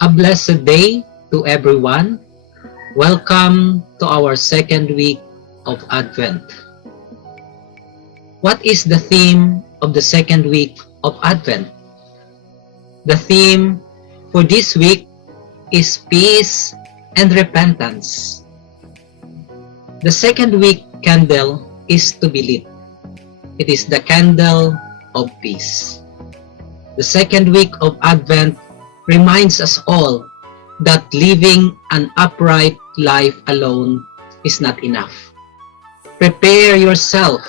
A blessed day to everyone. Welcome to our second week of Advent. What is the theme of the second week of Advent? The theme for this week is peace and repentance. The second week candle is to be lit. It is the candle of peace. The second week of Advent reminds us all that living an upright life alone is not enough. Prepare yourself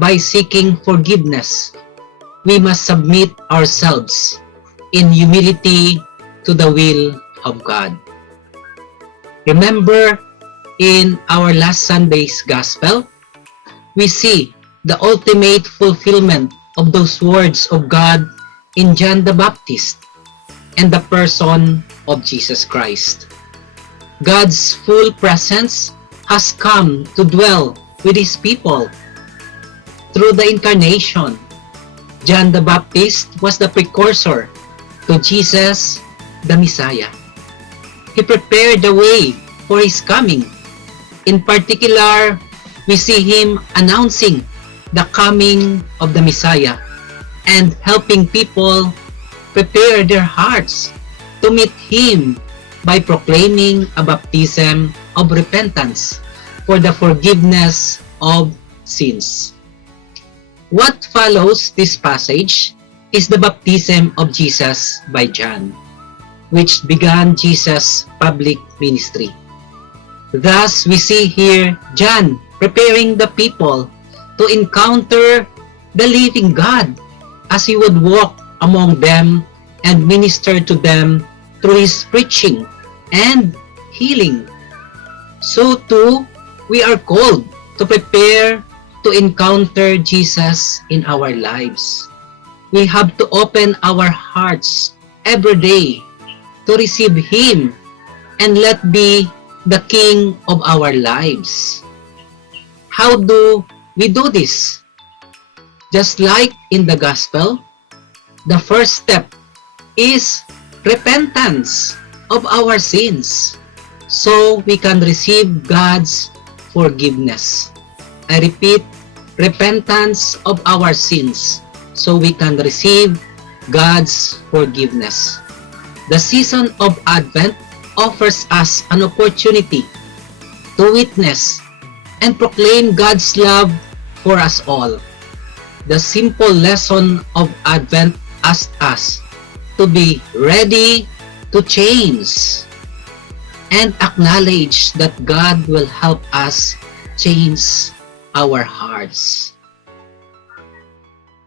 by seeking forgiveness. We must submit ourselves in humility to the will of God. Remember, in our last Sunday's Gospel, we see the ultimate fulfillment of those words of God in John the Baptist and the person of Jesus Christ. God's full presence has come to dwell with His people. Through the incarnation, John the Baptist was the precursor to Jesus the Messiah. He prepared the way for His coming. In particular, we see him announcing the coming of the Messiah and helping people prepare their hearts to meet Him by proclaiming a baptism of repentance for the forgiveness of sins. What follows this passage is the baptism of Jesus by John, which began Jesus' public ministry. Thus, we see here John preparing the people to encounter the living God as He would walk among them and minister to them through His preaching and healing. So too, we are called to prepare to encounter Jesus in our lives. We have to open our hearts every day to receive Him and let be the King of our lives. How do we do this? Just like in the Gospel, the first step is repentance of our sins so we can receive God's forgiveness. I repeat, repentance of our sins so we can receive God's forgiveness. The season of Advent offers us an opportunity to witness and proclaim God's love for us all. The simple lesson of Advent asks us to be ready to change and acknowledge that God will help us change our hearts.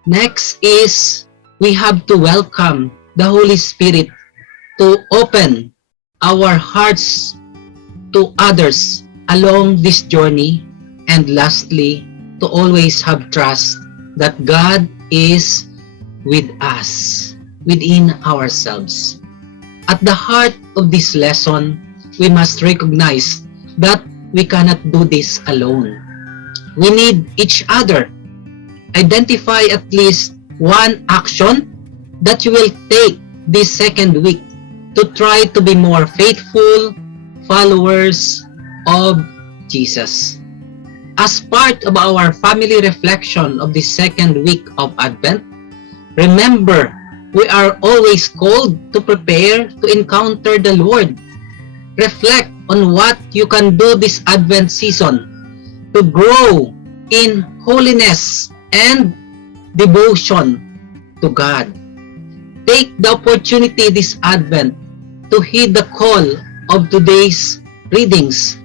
Next is we have to welcome the Holy Spirit to open our hearts to others along this journey, and lastly, to always have trust that God is with us, within ourselves. At the heart of this lesson, we must recognize that we cannot do this alone. We need each other. Identify at least one action that you will take this second week to try to be more faithful followers of Jesus. As part of our family reflection of the second week of Advent, remember, we are always called to prepare to encounter the Lord. Reflect on what you can do this Advent season to grow in holiness and devotion to God. Take the opportunity this Advent to heed the call of today's readings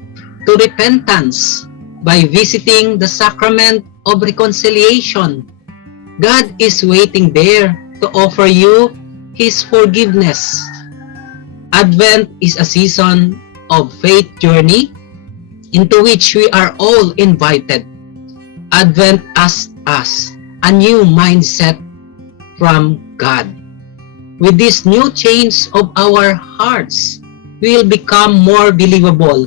to repentance by visiting the sacrament of reconciliation. God is waiting there to offer you His forgiveness. Advent is a season of faith journey into which we are all invited. Advent asks us a new mindset from God. With this new change of our hearts, we will become more believable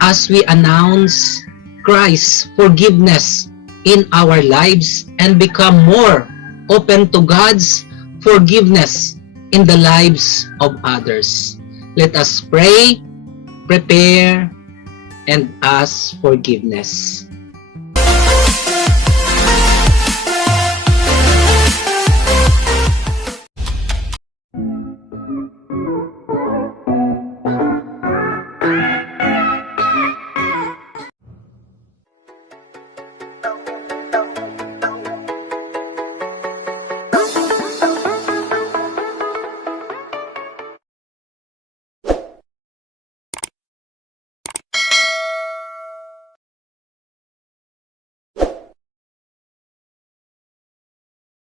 as we announce Christ's forgiveness in our lives and become more open to God's forgiveness in the lives of others. Let us pray, prepare, and ask forgiveness.